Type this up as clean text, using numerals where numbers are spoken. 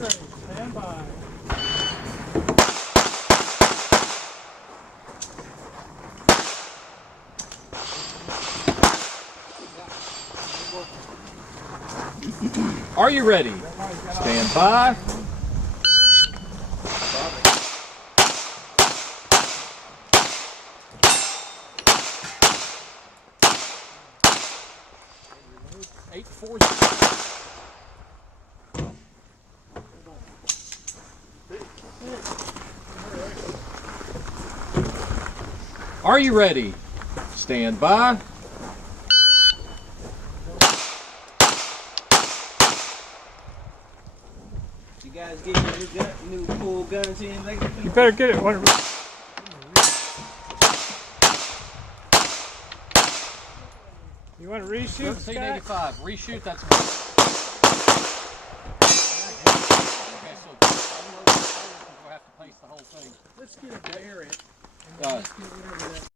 ready. Stand by. Are you ready? Stand by. Eight, four. Are you ready? Stand by. You guys get your new full guns in? You better get it. You want to reshoot, Scott? 1785. Reshoot. That's. Okay, so we'll have to pace the whole thing. Let's get a bear it. Uh, Let's get whatever that